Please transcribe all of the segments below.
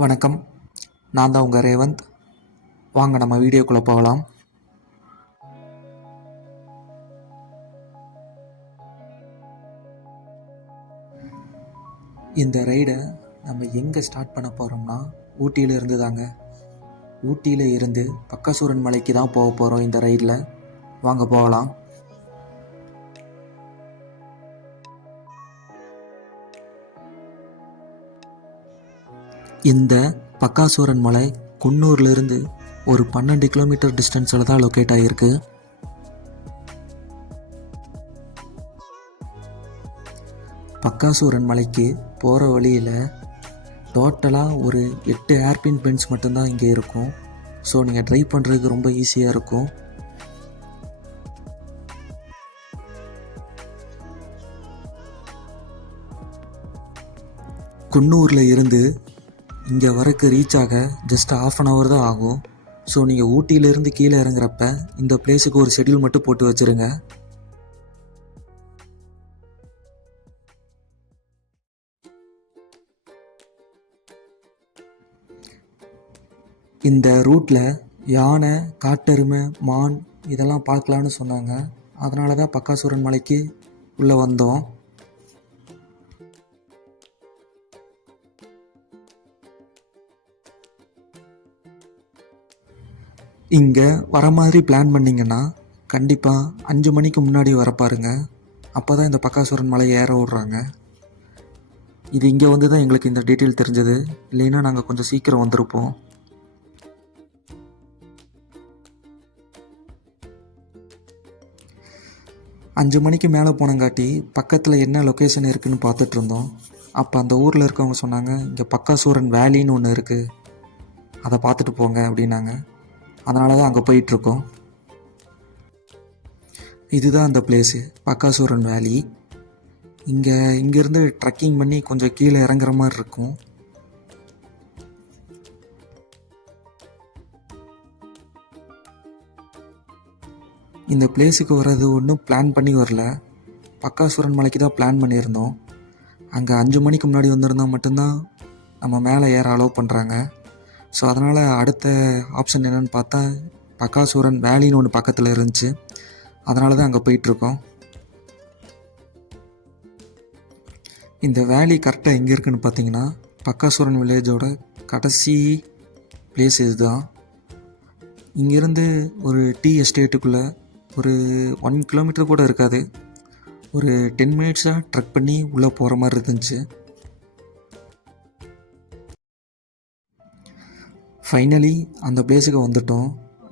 வணக்கம். நான் தான் உங்கள் ரேவந்த். வாங்க நம்ம வீடியோக்குள்ளே போகலாம். இந்த ரைடை நம்ம எங்கே ஸ்டார்ட் பண்ண போகிறோம்னா ஊட்டியில் இருந்து தாங்க. ஊட்டியில் இருந்து பக்காசூரன் மலைக்கு தான் போக போகிறோம் இந்த ரைடில். வாங்க போகலாம். இந்த பக்காசூரன் மலை குன்னூர்லேருந்து ஒரு 12 கிலோமீட்டர் டிஸ்டன்ஸில் தான் லொக்கேட் ஆகிருக்கு. பக்காசூரன் மலைக்கு போகிற வழியில் டோட்டலாக ஒரு 8 ஏர்பின் பென்ஸ் மட்டும்தான் இங்கே இருக்கும். ஸோ நீங்கள் ட்ரைவ் பண்ணுறதுக்கு ரொம்ப ஈஸியாக இருக்கும். குன்னூரில் இருந்து இங்கே வரக்கு ரீச் ஆக ஜஸ்ட் ½ தான் ஆகும். ஸோ நீங்கள் ஊட்டியிலேருந்து கீழே இறங்குறப்ப இந்த பிளேஸுக்கு ஒரு ஷெட்யூல் மட்டும் போட்டு வச்சுருங்க. இந்த ரூட்டில் யானை, காட்டெருமை, மான் இதெல்லாம் பார்க்கலான்னு சொன்னாங்க. அதனால தான் பக்காசூரன் மலைக்கு உள்ளே வந்தோம். இங்கே வர மாதிரி பிளான் பண்ணிங்கன்னா கண்டிப்பாக 5 மணிக்கு முன்னாடி வர பாருங்க. அப்போ தான் இந்த பக்காசூரன் மலையை ஏற விட்றாங்க. இது இங்கே வந்து தான் எங்களுக்கு இந்த டீட்டெயில் தெரிஞ்சது. இல்லைன்னா நாங்கள் கொஞ்சம் சீக்கிரம் வந்திருப்போம். அஞ்சு மணிக்கு மேலே போனங்காட்டி பக்கத்தில் என்ன லொக்கேஷன் இருக்குதுன்னு பார்த்துட்டு இருந்தோம். அப்போ அந்த ஊரில் இருக்கவங்க சொன்னாங்க, இங்கே பக்காசூரன் வேலின்னு ஒன்று இருக்குது, அதை பார்த்துட்டு போங்க அப்படின்னாங்க. அதனால தான் அங்கே போயிட்டுருக்கோம். இதுதான் அந்த பிளேஸு, பக்காசூரன் வேலி. இங்கேருந்து ட்ரெக்கிங் பண்ணி கொஞ்சம் கீழே இறங்குற மாதிரி இருக்கும். இந்த பிளேஸுக்கு வர்றது ஒன்றும் பிளான் பண்ணி வரல. பக்காசூரன் மலைக்கு தான் பிளான் பண்ணியிருந்தோம். அங்கே 5 மணிக்கு முன்னாடி வந்திருந்தால் மட்டும்தான் நம்ம மேலே ஏற அலோவ் பண்ணுறாங்க. ஸோ அதனால் அடுத்த ஆப்ஷன் என்னென்னு பார்த்தா பக்காசூரன் வேலின்னு ஒன்று பக்கத்தில் இருந்துச்சு. அதனால தான் அங்கே போயிட்டுருக்கோம். இந்த வேலி கரெக்டாக எங்கே இருக்குதுன்னு பார்த்தீங்கன்னா பக்காசூரன் வில்லேஜோட கடைசி பிளேஸ் இதுதான். இங்கேருந்து ஒரு டீ எஸ்டேட்டுக்குள்ளே ஒரு 1 கிலோமீட்டர் கூட இருக்காது, ஒரு 10 மினிட்ஸாக ட்ரெக் பண்ணி உள்ளே போகிற மாதிரி இருந்துச்சு. ஃபைனலி அந்த பிளேஸுக்கு வந்துட்டோம்.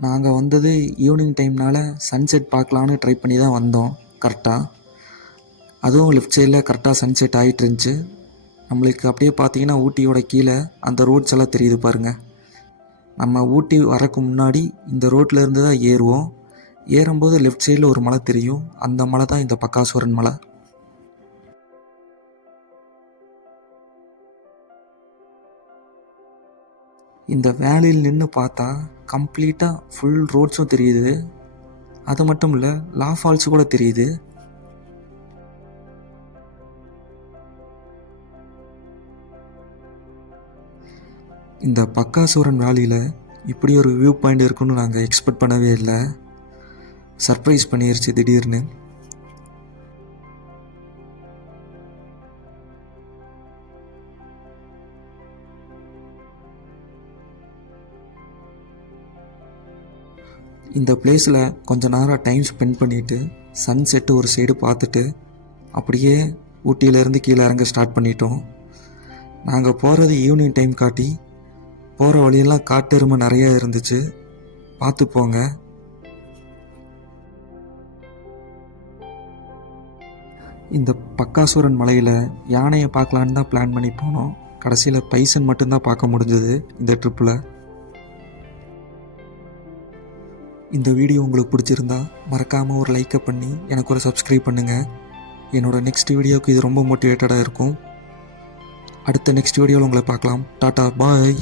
நாங்கள் வந்தது ஈவினிங் டைம்னால் சன்செட் பார்க்கலான்னு ட்ரை பண்ணி தான் வந்தோம். கரெக்டாக அதுவும் லெஃப்ட் சைடில் கரெக்டாக சன்செட் ஆகிட்டு இருந்துச்சு. நம்மளுக்கு அப்படியே பார்த்தீங்கன்னா ஊட்டியோட கீழே அந்த ரோட்ஸ் எல்லாம் தெரியுது பாருங்கள். நம்ம ஊட்டி வரக்கு முன்னாடி இந்த ரோட்டில் இருந்து தான் ஏறுவோம். ஏறும்போது லெஃப்ட் சைடில் ஒரு மலை தெரியும். அந்த மலை தான் இந்த பக்காசூரன் மலை. இந்த வேலியில் நின்று பார்த்தா கம்ப்ளீட்டாக ஃபுல் ரோட்ஸும் தெரியுது. அது மட்டும் இல்லை, லா ஃபால்ஸ் கூட தெரியுது. இந்த பக்காசூரன் வேலியில் இப்படி ஒரு வியூ பாயிண்ட் இருக்குன்னு நாங்கள் எக்ஸ்பெக்ட் பண்ணவே இல்லை. சர்ப்ரைஸ் பண்ணிருச்சு திடீர்னு. இந்த பிளேஸில் கொஞ்ச நேரம் டைம் ஸ்பெண்ட் பண்ணிவிட்டு சன்செட்டு ஒரு சைடு பார்த்துட்டு அப்படியே ஊட்டியிலேருந்து கீழே இறங்க ஸ்டார்ட் பண்ணிட்டோம். நாங்கள் போகிறது ஈவினிங் டைம் காட்டி போகிற வழியெல்லாம் காட்டெருமை நிறையா இருந்துச்சு, பார்த்து போங்க. இந்த பக்காசூரன் மலையில் யானையை பார்க்கலான்னு தான் பிளான் பண்ணி போனோம். கடைசியில் பைசன் மட்டும்தான் பார்க்க முடிஞ்சது இந்த ட்ரிப்பில். இந்த வீடியோ உங்களுக்கு பிடிச்சிருந்தா மறக்காமல் ஒரு லைக்கை பண்ணி எனக்கு ஒரு சப்ஸ்கிரைப் பண்ணுங்கள். என்னோடய நெக்ஸ்ட் வீடியோவுக்கு இது ரொம்ப மோட்டிவேட்டடாக இருக்கும். அடுத்த நெக்ஸ்ட் வீடியோவில் உங்களை பார்க்கலாம். டாட்டா, பாய்.